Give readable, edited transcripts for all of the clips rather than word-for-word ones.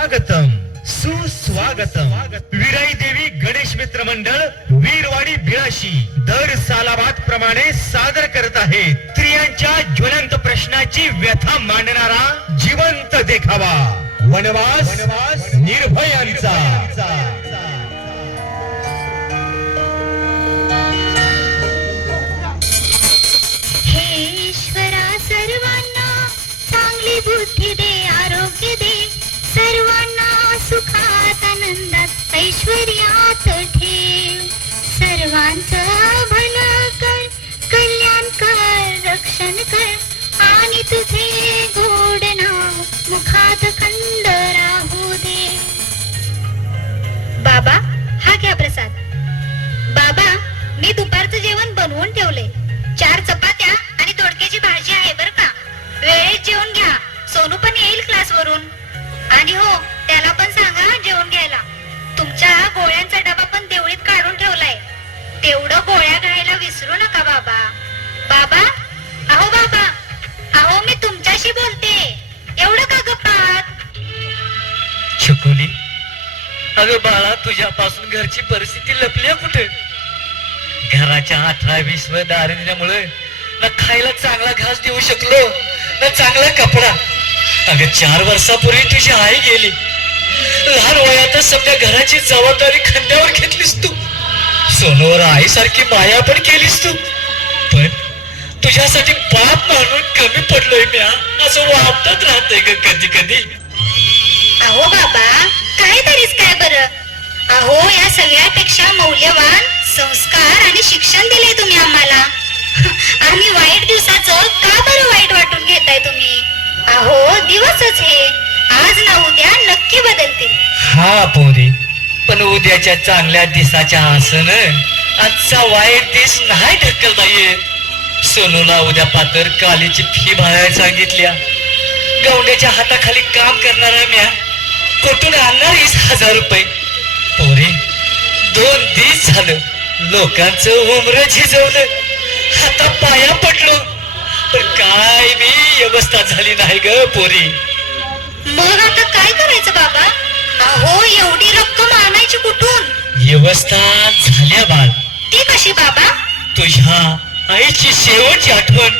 स्वागतम सुस्वागतम. विराई देवी गणेश मित्र मंडळ वीरवाडी बिळाशी दर सालाबाद प्रमाणे सादर करत आहे स्त्रियांच्या ज्वलंत प्रश्नाची व्यथा मांडणारा जिवंत देखावा वनवास निर्भयांचा. हे ईश्वरा सर्वांना चांगली बुद्धी दे, आरोग्य दे, सर्वांना सुखात आनंदात ऐश्वर्यात ठेव. सर्वांचं भलं कर, कल्याण कर, रक्षण कर आणि तुझे गोड नाव मुखात खंड राहू दे. बाबा, हा घ्या प्रसाद. बाबा, मी दुपारचं जेवण बनवून ठेवले. 4 चपात्या आणि दोडक्याची भाजी आहे बर का. वेळेत जेवून घ्या. सोनू पण येईल क्लासवरून. आणि हो, त्याला पण सांगा जेवण घ्यायला. तुमच्या गोळ्यांचा डबा पण देवळीत काढून ठेवलाय. तेवढं गोळ्या घ्यायला विसरू नका बाबा. बाबा, अहो बाबा, अहो मी तुमच्याशी बोलते. एवढं का गप्पात? छकुली, अगं बाळा, तुझ्यापासून घरची परिस्थिती लपली कुठे? घराच्या 18-20 दारिद्र्यामुळे ना खायला चांगला घास देऊ शकलो ना चांगला कपडा. अगं 4 वर्षापूर्वी तुझी आई गेली. लहान वयातच सध्या घराची जबाबदारी खांद्यावर घेतलीस तू. सोनूवर आईसारखी माया पण केलीस तू. पण तुझ्यासाठी बाप म्हणून कमी पडलोय मी, असं वाटत राहतंय ग कधी कधी. अहो बाबा, काहीतरीच काय बरं. अहो, या सगळ्यापेक्षा मौल्यवान संस्कार आणि शिक्षण दिले तुम्ही आम्हाला. आम्ही वाईट दिवसाचं का बरं वाईट वाटून घेताय तुम्ही? अहो, दिवसच हे आज ना उद्या नक्की बदलतील. हा पोरी, पण उद्याच्या चांगल्या दिसाच्या आसन आजचा वाईट दिस नाही ढकलता येत. सोनूला उद्या पातर कालीची फी भरायला सांगितल्या. गवंड्याच्या हाताखाली काम करणारा म्या कुठून आणणार 20,000 रुपये? पोरी, 2 दिस झालं लोकांचं उमर झिजवलं, हाता पाया पडलो, पण काय मी व्यवस्था झाली नाही ग पोरी. मग आता काय करायचं बाबा? अहो, एवढी रक्कम आणायची कुठून? व्यवस्था झाल्या बाळ. ती कशी बाबा? तुझ्या आईची शेवटची आठवण,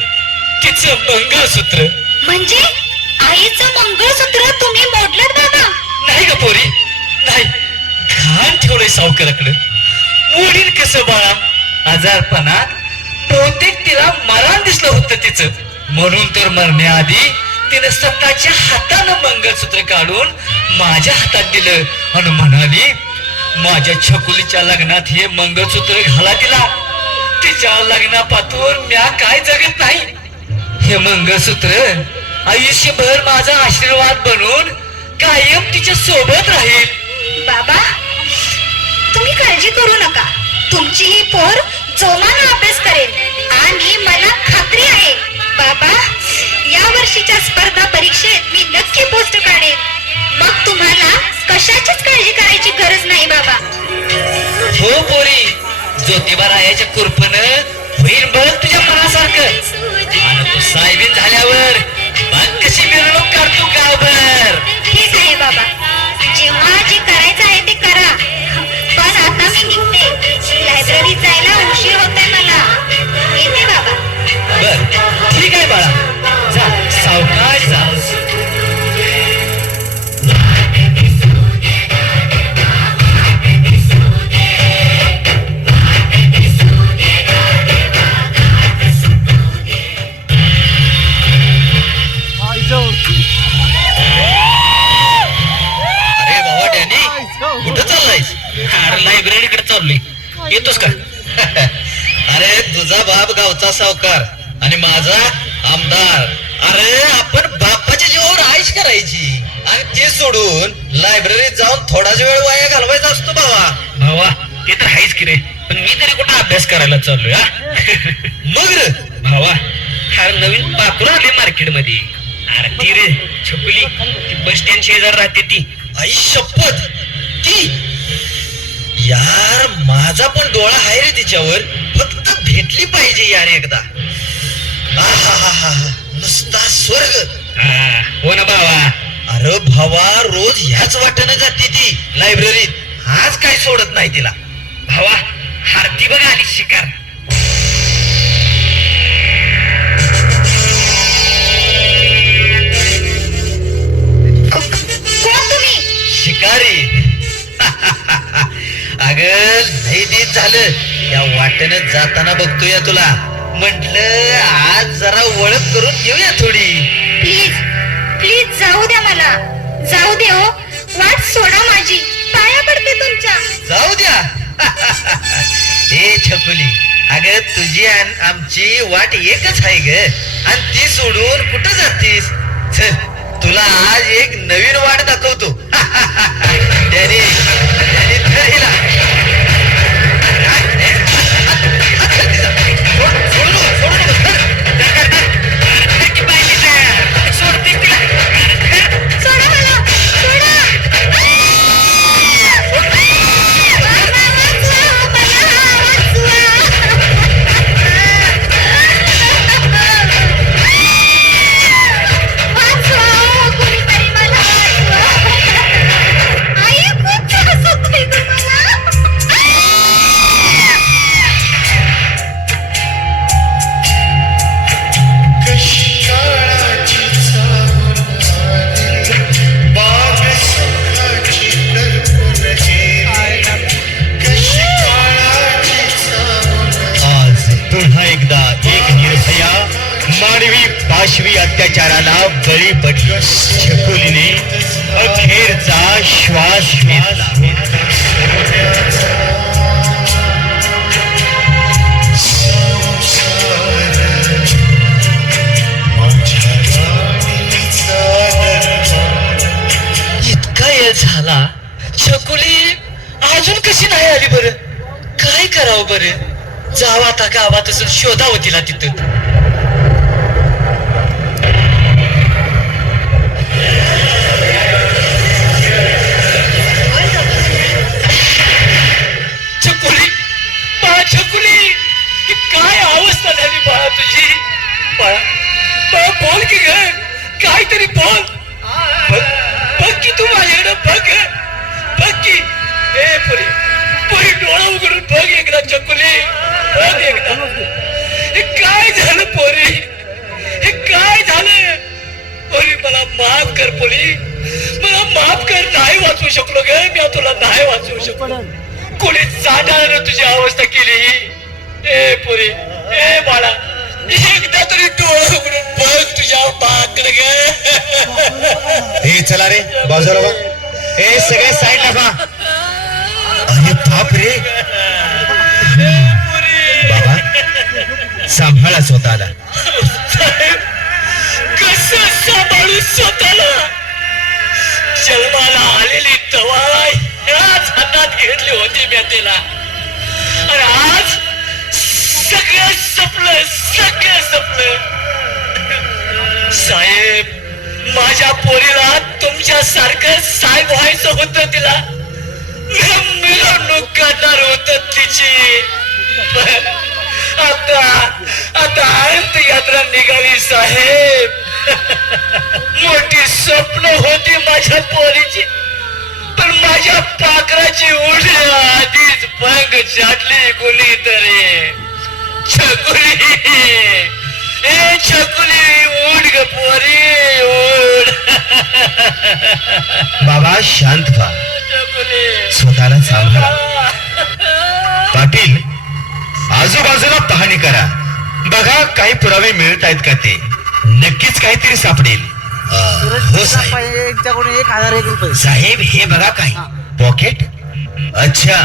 तिचं मंगळसूत्र. म्हणजे आईचं मंगळसूत्र तुम्ही मोडलं बाबा? नाही ग पोरी, नाही. घाण ठेवलंय सावकाराकडे. मोडीन कसं बाळा? आजारपणात बहुतेक तिला मरण दिसलं होतं तिचं. म्हणून तर मरण्याआधी तिने स्वतःच्या हातानं मंगळसूत्र काढून माझ्या हातात दिलं आणि म्हणाली, माझ्या छकुलीच्या लग्नात हे मंगळसूत्र घाला तिला. तिच्या लग्नापातून म्या काय जगत नाही. हे मंगळसूत्र आयुष्यभर माझा आशीर्वाद बनून कायम तिच्या सोबत राहील. बाबा, तुम्ही काळजी करू नका. तुमची ही पोर जोमानं अभ्यास करेल आणि मला खात्री आहे बाबा, या वर्षीच्या स्पर्धा परीक्षेत मी नक्की पोस्ट काढेन. मग तुम्हाला कशाचीच काळजी करायची गरज नाही बाबा. हो पोरी, ज्योतिबा रायाच्या कृपेनं होईल बघ तुझ्या मनासारखं. आणि तू साहेबीन झाल्यावर मग कशी मिरवणूक काढतो गावभर. ठीक आहे बाबा, जेव्हा जे करायचं आहे ते करा. पण आता मी निघते. लायब्ररीत जायला उशीर होतोय मला. येते बाबा. बर, ठीक आहे बाळा, जा सावकाश जा. अरे बाबा डॅनी, कुठं चाललायस? अरे लायब्ररीकडे चाललोय, येतोस का? अरे तुझा बाप गावचा सावकार आणि माझा आमदार. अरे आपण बापाच्या जीवावर आईश करायची आणि ते सोडून लायब्ररीत जाऊन थोडाच वेळ वाया घालवायचा असतो बाबा. भावा, ते तर आहेच की रे, पण मी तरी कुठं अभ्यास करायला चाललोय? मग रे भावा, हा नवीन पाखरू आले मार्केटमध्ये. अरे ती रे छकुली, ती बस स्टँड शेजार राहते ती. आई शपथ, ती यार माझा पण डोळा आहे रे तिच्यावर. फक्त भेटली पाहिजे यार एकदा. आहा, नुसता स्वर्ग. हो ना बाबा. अरे भावा रोज ह्याच वाटेनं जाते ती लायब्ररीत. आज काय सोडत नाही तिला. भावा हारती बघा आली शिकार. कोण तुम्ही? शिकारी. अग लई दिस झालं या वाटेनं जाताना बघतोय तुला. म्हंटल आज जरा ओळख करून घेऊया थोडी. प्लीज प्लीज जाऊ द्या मला. जाऊ दे हो. वाट सोडा माझी. पाया पडते तुमच्या. जाऊ द्या. ए छकुली, अगं तुझी आणि आमची वाट एकच आहे ग. आणि ती सोडून कुठं जातीस? चल तुला आज एक नवीन वाट दाखवतो. त्याने धर हिला. सोडू नको, सोडू नको, धर. सोडते तिला. सोडा मला. सोडा. मानवी पाशवी अत्याचाराला बळी पडली छकुलीने अखेरचा श्वास घेतला. इतका वेळ झाला छकुली अजून कशी नाही आली बरं? काय करावं बरं? जावं आता गावात असेल शोधावं तिला तिथं. छकुली, बाळा छकुली, ही काय अवस्था झाली बाळा तुझी? बाळा बाळा बोल की ग, काहीतरी बोल. बघ की तू माझ्याकडे बघ की. ए पुरी पुरी डोळा उघडून बघ एकदा छकुली, बघ एकदा. हे काय झालं पोरी? हे काय झालं पोरी? मला माफ कर पोरी, मला माफ कर. नाही वाचवू शकलो ग मी तुला, नाही वाचवू शकलो. कोणी जाणार तुझी अवस्था केली. ए पोरी, ए बाळा, एकदा तरी डोळा उघडून बघ तुझ्या बाकडे ग. हे चला रे बाजूला बघ. हे सगळे साईडला बा. अरे बाप रे. बाबा सांभाळा स्वतःला. कसं सांभाळू स्वतःला? जन्माला आलेली तवा ह्याच हातात घेतली होती मी तिला, आणि आज सगळं संपलं, सगळं संपलं. साहेब, माझ्या पोरीला तुमच्या सारखं साहेब व्हायचं होतं. तिला मिरवणूक करणार होत तिची. आता आता अंत यात्रा निघाली साहेब. मोठी स्वप्न होती माझ्या पोरीची, पण माझ्या पाखराची उडी आधीच भंग छाटली कोणीतरी. छकुली, ए छकुली, उड ग पोरी, उड. बाबा शांत व्हा, छकुली स्वतःला सांभाळा. पाटील आजूबाजूला पाहणी करा, बघा काही पुरावे मिळत आहेत का ते. नक्कीच काहीतरी सापडेल. हो साहेब. यांच्याकडून 1001 रुपये. साहेब हे बघा काय पॉकेट. अच्छा,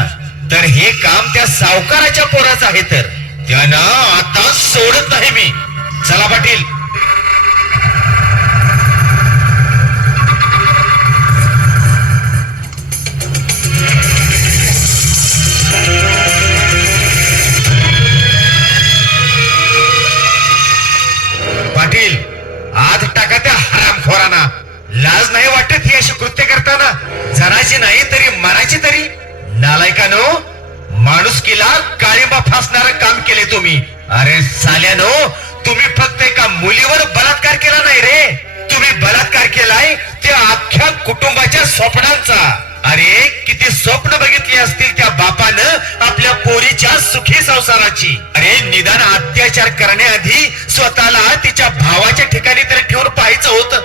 तर हे काम त्या सावकाराच्या पोराचं आहे, तर त्यानं आता सोडत नाही मी. चला पाटील. पाटील आज टाका त्या हरामखोरांना. लाज नाही वाटत ही अशी कृत्य करताना? जनाची नाही तरी मनाची तरी. नालायकानो, माणुसकीला काळिंबा फासणारं काम केले तुम्ही. अरे साल्यानो, तुम्ही फक्त एका मुलीवर बलात्कार केला नाही रे, तुम्ही बलात्कार केलाय त्या अख्ख्या कुटुंबाच्या स्वप्नांचा. अरे किती स्वप्न बघितली असतील त्या बापानं आपल्या पोरीच्या सुखी संसाराची. अरे निदान अत्याचार करण्याआधी स्वतःला तिच्या भावाच्या ठिकाणी तरी ठेवून पाहायचं होतं.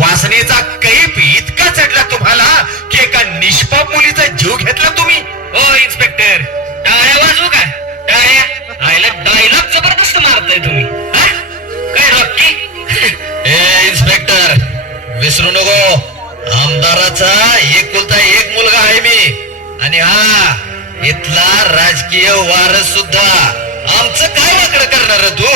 वासनेचा कैप इतका चढला तुम्हाला की एका निष्पाप मुलीचा जीव घेतला तुम्ही. ओ इन्स्पेक्टर, टाळ्या वाजवू का? टाळ्या आयला डायलॉग जबरदस्त मारताय तुम्ही. हा? काय रॉकी? ए इन्स्पेक्टर, विसरू नको, आमदाराचा एकुलता एक मुलगा आहे मी. आणि हा इथला राजकीय वारस सुद्धा. आमचं काय वाकडं करणार रे तू?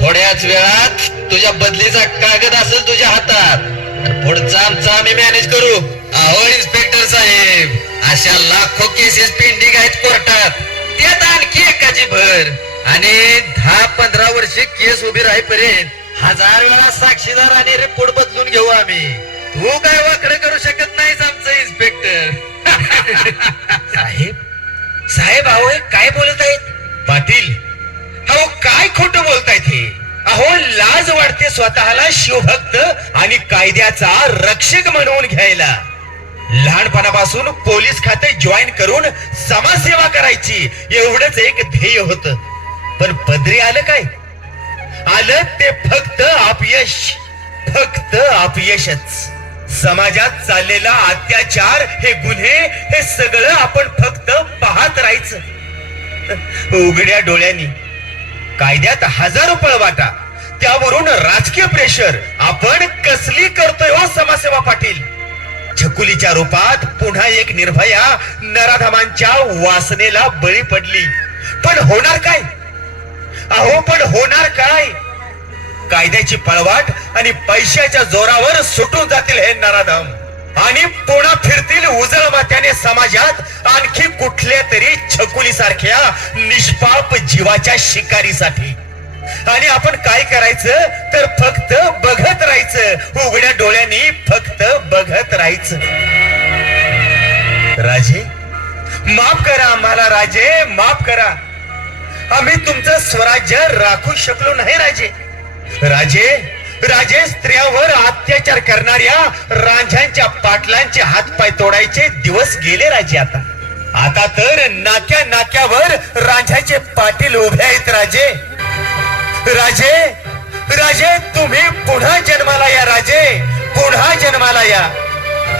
थोड्याच वेळात तुझ्या बदलीचा कागद असेल तुझ्या हातात. आणि पुढचं आमचं आम्ही मॅनेज करू. अहो इन्स्पेक्टर साहेब, अशा लाखो केसेस पेंडिंग आहेत कोर्टात, त्यात आणखी एकाची भर. आणि 10-15 वर्षे केस उभी राहीपर्यंत 1000 वेळा साक्षीदार आणि रिपोर्ट बदलून घेऊ आम्ही. तू काय वाकडं करू शकत नाहीस आमचं इन्स्पेक्टर. साहेब अहो हे काय बोलत आहेत? पाटील अहो काय खोटं बोलतायत हे? अहो लाज वाटते स्वतःला शिवभक्त आणि कायद्याचा रक्षक म्हणून घ्यायला. लहानपणापासून पोलीस खाते जॉईन करून समाजसेवा करायची एवढंच एक ध्येय होतं. पण पदरी आलं काय? आलं ते फक्त अपयशच. समाजात चाललेला अत्याचार, हे गुन्हे, हे सगळं आपण फक्त पाहत राहायचं उघड्या डोळ्यांनी. कायद्यात हजारो पळवाटा, त्यावरून राजकीय प्रेशर. आपण कसली करतोय हो समाजसेवा पाटील? छकुलीच्या रूपात पुन्हा एक निर्भया नराधमांच्या वासनेला बळी पडली. पण होणार काय? अहो पण होणार काय? कायद्याची पळवाट आणि पैशाच्या जोरावर सुटून जातील हे नराधम आणि पुन्हा फिरतील उजळ माथ्याने समाजात आणखी कुठल्या तरी छकुली सारख्या निष्पाप जीवाच्या शिकारीसाठी. आणि आपण काय करायचं तर फक्त बघत राहायचं, उघड्या डोळ्यांनी फक्त बघत राहायचं. राजे माफ करा आम्हाला, राजे माफ करा. आम्ही तुमचं स्वराज्य राखू शकलो नाही राजे. राजे स्त्रियांवर अत्याचार करणाऱ्या रांझांच्या पाटलांचे हातपाय तोडायचे दिवस गेले राजे. आता तर नाक्यावर रांझाचे पाटील उभे आहेत राजे तुम्ही पुन्हा जन्माला या राजे, पुन्हा जन्माला या.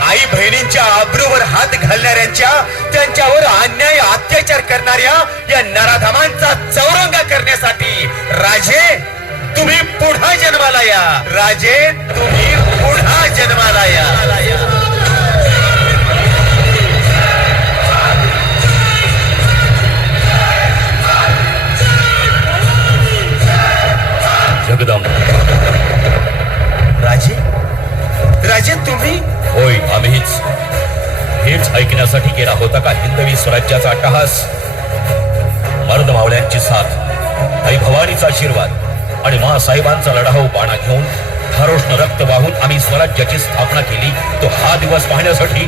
आई बहिणींच्या आबरूवर हात घालणाऱ्यांच्या, त्यांच्यावर अन्याय अत्याचार करणाऱ्या या नराधमांचा चौरंगा करण्यासाठी राजे तुम्ही पुन्हा जन्माला या. राजे तुम्ही पुन्हा जन्माला या. जगदंब, राजे तुम्ही? होय आम्हीच. हेच ऐकण्यासाठी केला होता का हिंदवी स्वराज्याचा अट्टहास? मर्द मावळ्यांची साथ, आई भवानीचा आशीर्वाद आणि साहेबांचा लढाऊ बाणा घेऊन हरोष्ण रक्त वाहून आम्ही स्वराज्याची स्थापना केली. तो हा दिवस पाहण्यासाठी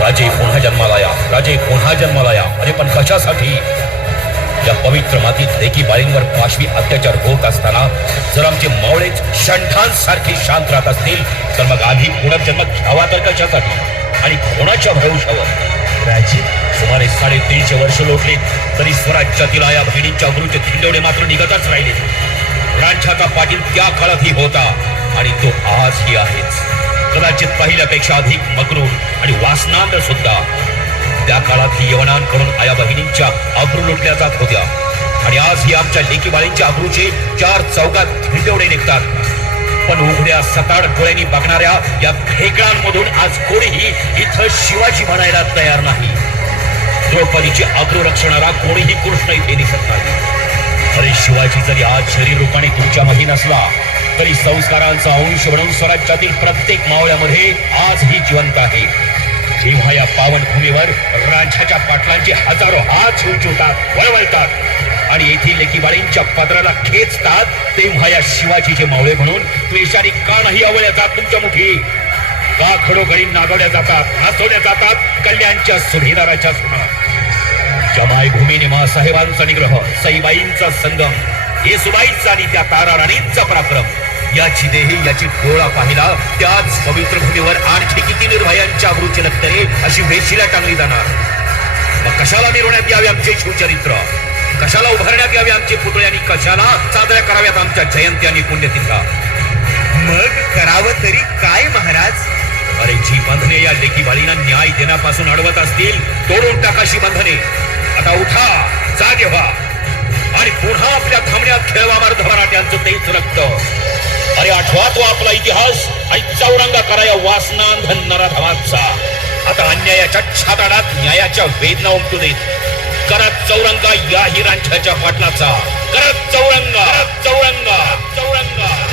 राजे पुन्हा जन्माला या, राजे पुन्हा जन्माला या. अरे पण कशासाठी? या पवित्र मातीत लेकी बाळींवर पाशवी अत्याचार होत असताना जर आमचे मावळेच शंठांसारखे शांत राहत असतील तर मग आम्ही पुनर्जन्म घ्यावा तर कशासाठी आणि कोणाच्या भरवशावर? राजे सुमारे 350 वर्ष लोटले तरी स्वराज्यातील आया बहिणींच्या अब्रूचे थिंडवणे मात्र निघतच राहिले. रांझाचा पाटील त्या काळातही होता आणि तो आजही आहेच. कदाचित पहिल्यापेक्षा अधिक मगरूर आणि वासनांद सुद्धा. त्या काळातही यवनांकडून आया बहिणींच्या अब्रू लुटल्या जात होत्या आणि आजही आमच्या लेकी बाळींच्या अब्रूचे 4 चौकात थिंडवणे निघतात. पण उघड्या सताड डोळ्यांनी बघणाऱ्या या खेकडांमधून आज कोणीही इथं शिवाजी म्हणायला तयार नाही. द्रौपदीची अब्रू रक्षणारा कोणीही कृष्ण इथे दिसत नाही. अरे शिवाजी जरी आज शरीर रूपाने तुमच्यामध्ये नसला तरी संस्कारांचा अंश म्हणून स्वराज्यातील प्रत्येक मावळ्यामध्ये आजही जिवंत आहे. जेव्हा या पावनभूमीवर रांझाच्या पाटलांचे हजारो हात उंचवतात, वळवळतात आणि येथील लेकीबाळींच्या पदराला खेचतात, तेव्हा या शिवाजीचे मावळे म्हणून द्वेषाने का नाही आवळल्या जात तुमच्या मुठी? का खडोखडी नागवल्या जातात, नाचवल्या जातात कल्याणच्या सुभेदाराच्या सुना? जमाय भूमीने मासाहेबांचा निग्रह, सईबाईंचा संगम, येसुबाईचा आणि त्या तारा राणींचा पराक्रम याची देही याची डोळा पाहिला त्याच पवित्र भूमीवर आणखी किती निर्भयांच्या अब्रूची लक्तरे अशी वेशीला टांगली जाणार. मग कशाला मिरवण्यात यावे आमचे शिवचरित्र, कशाला उभारण्यात यावे आमचे पुतळे आणि कशाला साजऱ्या कराव्यात आमच्या जयंती आणि पुण्यतिथा. मग करावं तरी काय महाराज? अरे जी बंधने या लेकी बाळींना न्याय देण्यापासून अडवत असतील तोडून टाकाशी बंधने. आता उठा, जागे व्हा आणि पुन्हा आपल्या थांबण्यात खेळवा मर्धमराठ्यांचं तेच रक्त. अरे आठवा तो आपला इतिहास आणि चौरंगा करा या वासनांधन नराधमाचा. आता अन्यायाच्या छाताडात न्यायाच्या वेदना उमटू देत. करा चौरंगा या हिरांच्या पाटलाचा. करा चौरंगा, चौरंगा, चौरंगा.